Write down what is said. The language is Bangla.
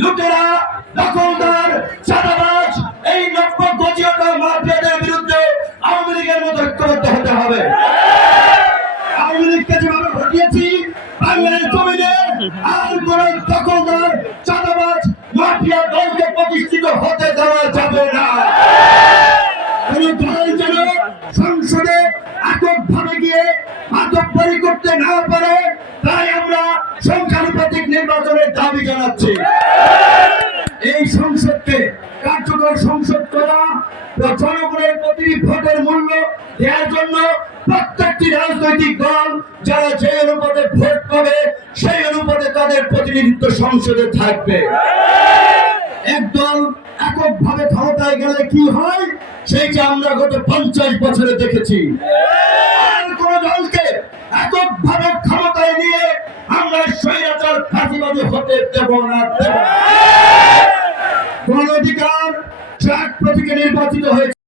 লুটেরা, দখলদার, চাঁদাবাজ, এই নব্য গজিয়তা মাফিয়াদের বিরুদ্ধে আওয়ামী লীগের মতো ঐক্যবদ্ধ হতে হবে। আওয়ামী লীগকে যেভাবে ঘটিয়েছি বাংলার জমিনে আর কোন দখলদার, চাঁদাবাজ, মাফিয়া দলকে প্রতিষ্ঠিত হতে দেওয়া যাবে না। কোন দল যেন সংসদে এককভাবে গিয়ে মাতব্বরি করতে না পারে, তাই আমরা সংখ্যানুপাতিক নির্বাচনের দাবি জানাচ্ছি। এই সংসদকে কার্যকর সংসদ করা, জনগণের প্রতিটি ভোটের মূল্য দেওয়ার জন্য প্রত্যেকটি রাজনৈতিক দল যারা যে অনুপাতে ভোট পাবে সেই অনুপাতে তাদের প্রতিনিধিত্ব সংসদে থাকবে। একদল এককভাবে ক্ষমতায় গেলে কি হয় সেইটা আমরা গত 50 বছরে দেখেছি। আর কোন দলকে এককভাবে ক্ষমতায় নিয়ে আমরা স্বৈরাচার ফাঁসিবাদী হতে দেব না। গণ অধিকার ট্রাক প্রতীকে নির্বাচিত হয়েছে।